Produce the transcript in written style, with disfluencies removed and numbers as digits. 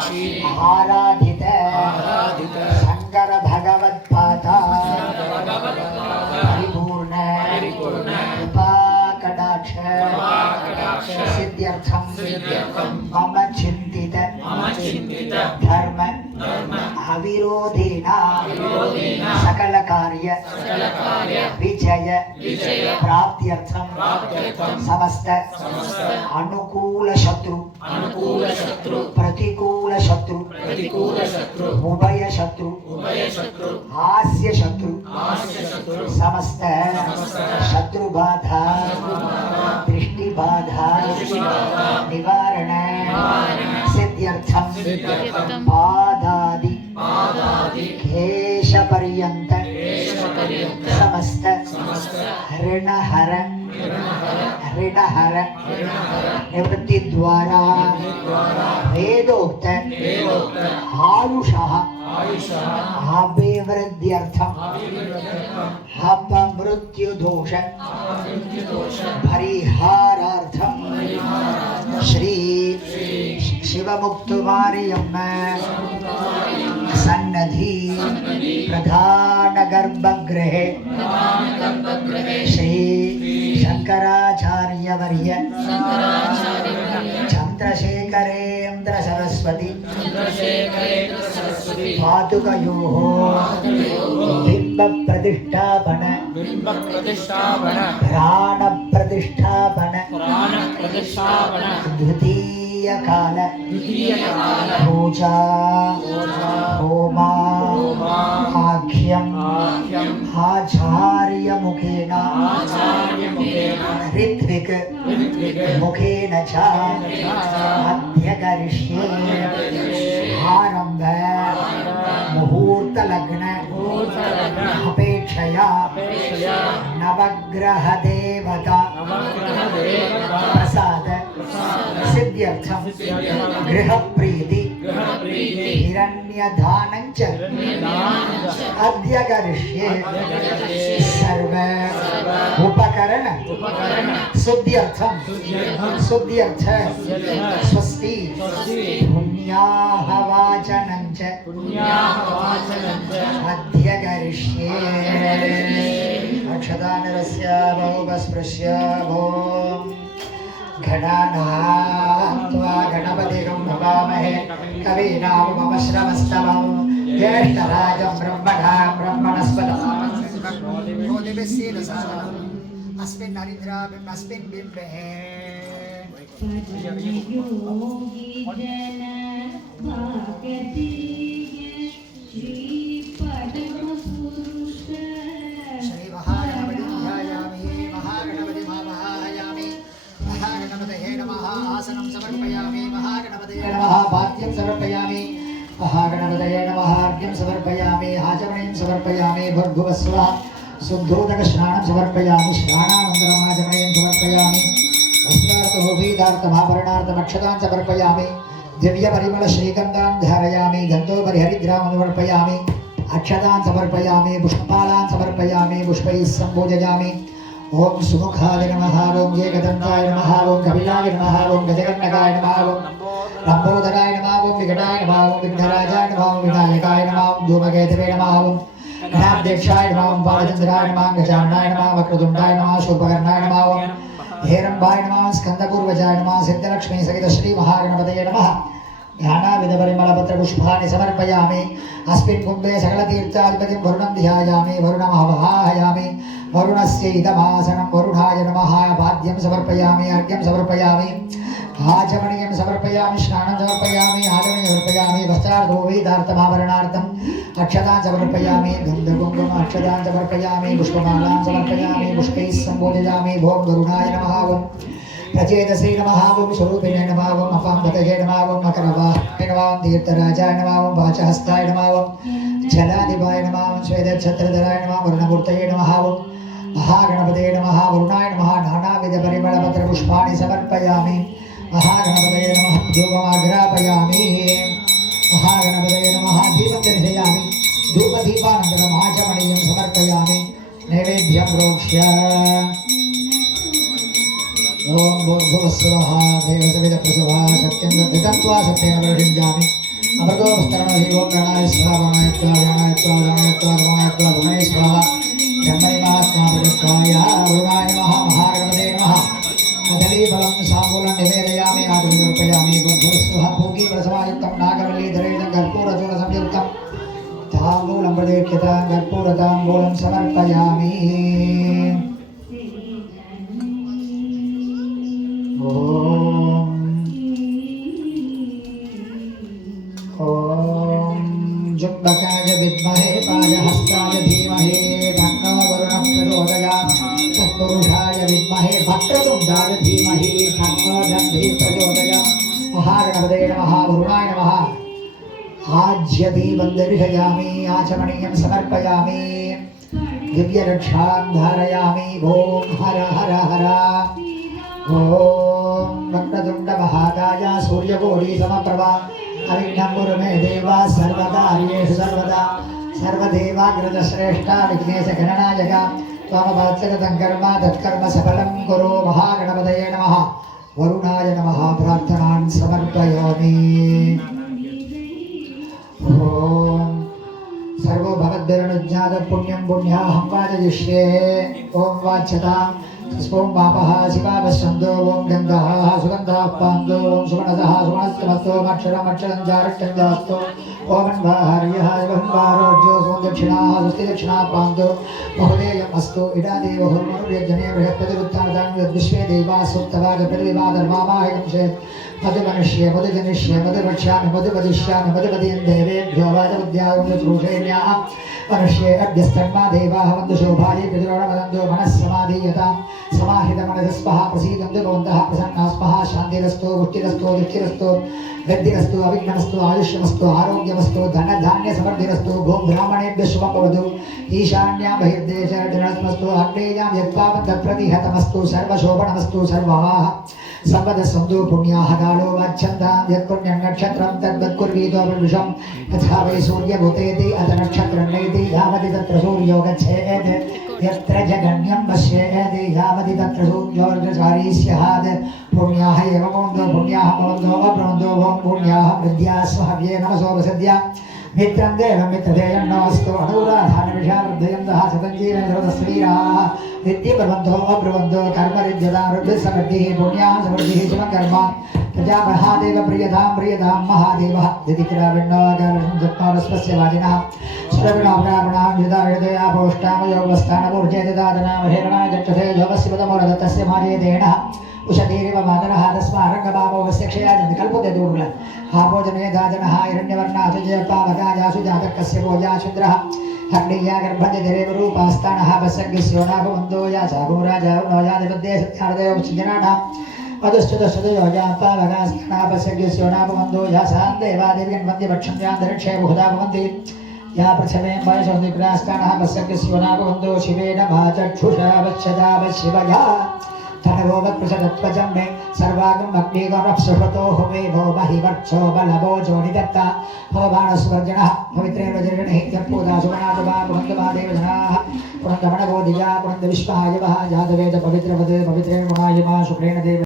आराधित शंकर भगवत्पाद परिपूर्ण कृपा कटाक्ष सिद्ध्यर्थम मम चिंतित धर्म अविरोधेन सकल कार्य विजय प्राप्त्यर्थम समस्त अनुकूल शत्रु प्रतिकूल शत्रु उभय शत्रु हास्य शत्रु समस्त शत्रु बाधा दृष्टि बाधा निवारण सिद्ध्यर्थम पादादि केश पर्यंत समस्त ऋणहर निवृत्ति द्वारा वेदोक्त आयुषः अभिवृद्ध्यर्थम अपमृत्यु दोष परिहारार्थम श्री शिवमुक्तमार्यम् सन्नधि प्रधान गर्भगृहे श्री शंकराचार्यवर्य चंद्रशेखरेन्द्र सरस्वती पादुकयोः बिंब प्रतिष्ठापन प्राण प्रतिष्ठापन द्वितीय काल पूजा होमा आख्यम आचार्य मुखेन ऋत्विक मुखेन च अध्यकरिष्ये आरंभ मुहूर्त लग्न अपेक्षया नवग्रह देवता प्रसाद सिद्ध्यर्थम गृह प्रीति हिरण्यदानं च अद्य करिष्ये सर्व उपकरण शुद्ध्यर्थम स्वस्ति पुण्याहवाचनं च अद्य करिष्ये अक्षतानरस्य भोगस्पृश्य भोम घनानात्वा गणपतिं नमामहे कवीनामुपमश्रवस्तवं ज्येष्ठराजं ब्रह्मणां अस्मिन् हरिद्राविम् अस्मिन् बिम्बे भाग्यं समर्पयामि महागणपतये नमः अर्घ्यं समर्पयामि आचमनीं समर्पयामि भर्गुवस्वा शुद्धोदक स्नानं समर्पयामि स्नानानन्तरम् आचमनीं समर्पयामि वस्त्रार्थभूभीतार्थमाभरणार्थम् अक्षतां समर्पयामि दिव्यपरिमल श्रीगन्धां धारयामि गन्धोपरि हरिद्रां समर्पयामि अक्षतां समर्पयामि पुष्पमालां समर्पयामि पुष्पैः सम्पूजयामि ओम सुमुखाय नमः ओम एकदन्ताय नमः ओम कपिलाय नमः ओम गजकर्णकाय नमः ओम लंबोदराय नमः ओम विकटाय नमः ओम विघ्नराजाय नमः ओम विनायकाय नमः ओम धूमकेतवे नमः ओम गणाध्यक्षाय नमः ओम बालचन्द्राय नमः गजाननाय नमः वक्रतुण्डाय नमः शूर्पकर्णाय नमः ओम हेरम्बाय नमः स्कन्दपूर्वजाय नमः सिद्धलक्ष्मी सहित श्री महागणपतये नमः ज्ञानाविधपरिमलपत्रपुष्पाणि समर्पयामि अस्मिन् कुम्भे सकलतीर्थाधिपतिं वरुणं ध्यायामि वरुणमावाहयामि वरुणस्य इदमासनं वरुणाय नमः पाद्यं समर्पयामि अर्घ्यं समर्पयामि आचमनीयं समर्पयामि स्नानं समर्पयामि आचमनीयं समर्पयामि वस्त्रार्थोपवीतार्थमाभरणार्थम् अक्षतां समर्पयामि गन्धकुङ्कुम अक्षतां समर्पयामि पुष्पमालां समर्पयामि पुष्पैः सम्बोधयामि भों वरुणाय नमः ओं प्रचेतसे नमः ओं स्वरूपिणे नमः ओं अपाम्बतये नमः ओं मकरवाहने नमः ओं तीर्थराजाय नमः ओं वाचहस्ताय नमः ओं जलाधिपाय नमः ओं श्वेतच्छत्रधराय नमः वरुणमूर्तये नमः ओं महागणपतये नमः वरुणाय नमः नानाविधपरिमलपत्रपुष्पाणि समर्पयामि महागणपतये नमः धूपमाग्रापयामि महागणपतये नमः दीपं दर्शयामि धूपदीपानन्तरम् आचमनीयं समर्पयामि नैवेद्यं प्रोक्ष्य ओम भूर्भुवस्सुवः देवसवितप्रसवः सत्यं तद्धितं त्वा सत्येन प्रयुञ्जामि अमृतो स्तरणो गणाय स्वाहा गणाय स्वाहा ब्रह्मैवात्मा प्रदत्ताय वरुणाय नमः महागणपते नमः कदलीफलं साम्बूलं निवेदयामि आगमनोपयामि बुद्धस्वः भोगीफलसमायुक्तं नागवल्लीधरेण कर्पूरचूर्णसंयुक्तं ताम्बूलं प्रदीक्षितां कर्पूरताम्बूलं समर्पयामि। ॐ जुम्बकाय विद्महे पादहस्ताय धीमहि तन्नो वरुणः प्रचोदयात् तत्पुरुषाय विद्महे वक्रतुण्डाय धीमहि तन्नो दन्धिः प्रचोदयात् महागणपते नमः वरुणाय नमः आज्यदीपं दर्शयामि आचमनीयं समर्पयामि दिव्यरक्षां धारयामि ॐ हर हर हर ॐ वक्रतुण्डमहाकाय सूर्यकोटिसमप्रभा अविघ्नं कुरु मे देवा सर्वकार्येषु सर्वदा सर्वदेवाग्रजश्रेष्ठा विघ्नेशगणनायक त्वमवाच्यगतं कर्म तत्कर्म सफलं कुरु। महागणपतये नमः वरुणाय नमः प्रार्थनान् समर्पयामि। ॐ सर्वो भवद्भिरनुज्ञातं पुण्यं पुण्याहं वाजयिष्ये। ॐ वाच्यतां स्पों पापः शिवावशन्दो ॐ गन्धः सुगन्धः पान्दो ॐ सुगणसः सुगणस्तमस्तो मक्षरमक्षरं जारक्षं जास्तो ओमन्वाहार्यः वन्वारोज्यो सोदक्षिणाः सुस्तिदक्षिणाः पान्दो महोदयम् अस्तु इडादेव हुर्मनुर्यजने बृहस्पतिरुत्थानदां यद्विश्वे देवाः सुप्तवाद प्रतिमादर्मामाहिकं चेत् मधुमनुष्ये मधुजनिष्ये मधुवक्ष्यामि मधुवदिष्यामि मधुवदीन् देवेभ्यो वादविद्यागुरुश्रूषेण्याः मनुष्ये अभ्यस्तन्मा देवाः वन्दुशोभायै प्रतिरोणवदन्तो मनः समाधीयतां समाहितमनसस्पः प्रसीदन्तु भवन्तः प्रसन्नाः स्पः शान्तिरस्तु पुष्टिरस्तु दुःखिरस्तु वृद्धिरस्तु अविघ्नमस्तु आयुष्यमस्तु आरोग्यमस्तु धनधान्यसमृद्धिरस्तु गोब्राह्मणेभ्यः शुभं भवतु ईशान्यां बहिर्देशर्जनमस्तु अग्नेयां यत्पापं तत्प्रतिहतमस्तु सर्वशोभनमस्तु सर्वाः संवदसन्तु पुण्याः कालो वाच्छन्तां यत्पुण्यं नक्षत्रं तद्वत्कुर्वीतो विषं यथा वै सूर्यभूतेति अथ नक्षत्रं नेति यावति तत्र सूर्यो गच्छेत् यत्र जगन्यं पश्येत् यावति तत्र सूर्योर्गचारी स्यात् पुण्याः एव भवन्तो पुण्याः भवन्तो अभ्रवन्तो भवं पुण्याः वृद्ध्या स्वहव्ये नमसो वसद्या मित्रं देवं मित्रदेयं नमस्तु अनुराधानविषा वृद्धयन्तः शतञ्जीवेन सर्वतस्वीराः नित्यप्रबन्धो अब्रुवन्तो कर्मरिद्यतां रुद्धिसमृद्धिः पुण्यां समृद्धिः शिवं कर्म प्रजा महादेव प्रियतां महादेवः दितिक्राविण्णोगारस्वस्य वाजिनः सुरविणावरावणां युधाहृदया पोष्टामयोगवस्थानपूर्जयदादनामहेरणाय चक्षुषे योगस्य पदमोरदत्तस्य मार्येदेन उषधीरिव मातरः तस्मारङ्गभावोऽस्य क्षयाजन्ति कल्पते दूर्गुल हापोजने दाजनः हिरण्यवर्णासुजयपावकायासु जातकस्य भोजाशुद्रः हग्निया गर्भजरेव रूपास्तानः वसग्स्योनाभवन्दो या सागोराजा नोयादिपद्ये सत्यार्दयोपचिजनानां अदुश्चतुश्चतुयोजापावकास्तानः वसग्स्योनाभवन्दो या सान्देवादेव्यन् वन्द्यभक्षं यान्तरिक्षे बहुधा भवन्ति या पृथिवीं वयसोऽग्निप्रास्तानः वसग्स्योनाभवन्दो शिवेन भाचक्षुषा वच्छदा वशिवया धनगोपकृशतत्वजं मे सर्वागं अग्निगोरप्सुषतो हुमे भो महिवर्चो बलभो जोनिदत्ता भवबाणस्वर्जनः पवित्रेण जर्गणिः जर्पूदा सुगणादुभा पुरन्दमादेवजनाः पुरन्दमणगोधिया पुरन्दविश्वायवः जातवेद पवित्रवद पवित्रेण गुणायमा शुक्रेण देव